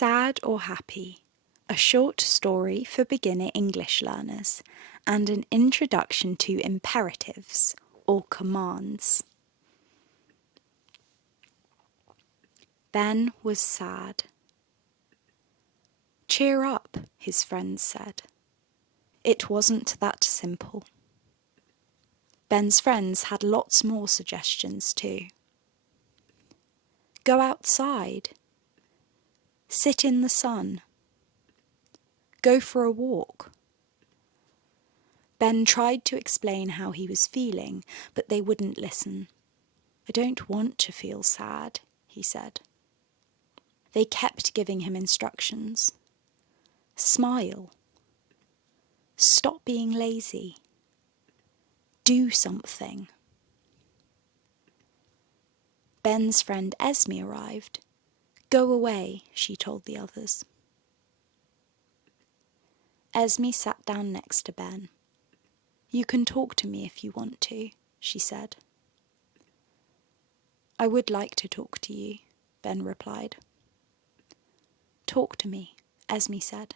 Sad or Happy, a short story for beginner English learners and an introduction to imperatives or commands. Ben was sad. Cheer up, his friends said. It wasn't that simple. Ben's friends had lots more suggestions too. Go outside. Sit in the sun. Go for a walk. Ben tried to explain how he was feeling, but they wouldn't listen. I don't want to feel sad, he said. They kept giving him instructions. Smile. Stop being lazy. Do something. Ben's friend Esme arrived. Go away, she told the others. Esme sat down next to Ben. You can talk to me if you want to, she said. I would like to talk to you, Ben replied. Talk to me, Esme said.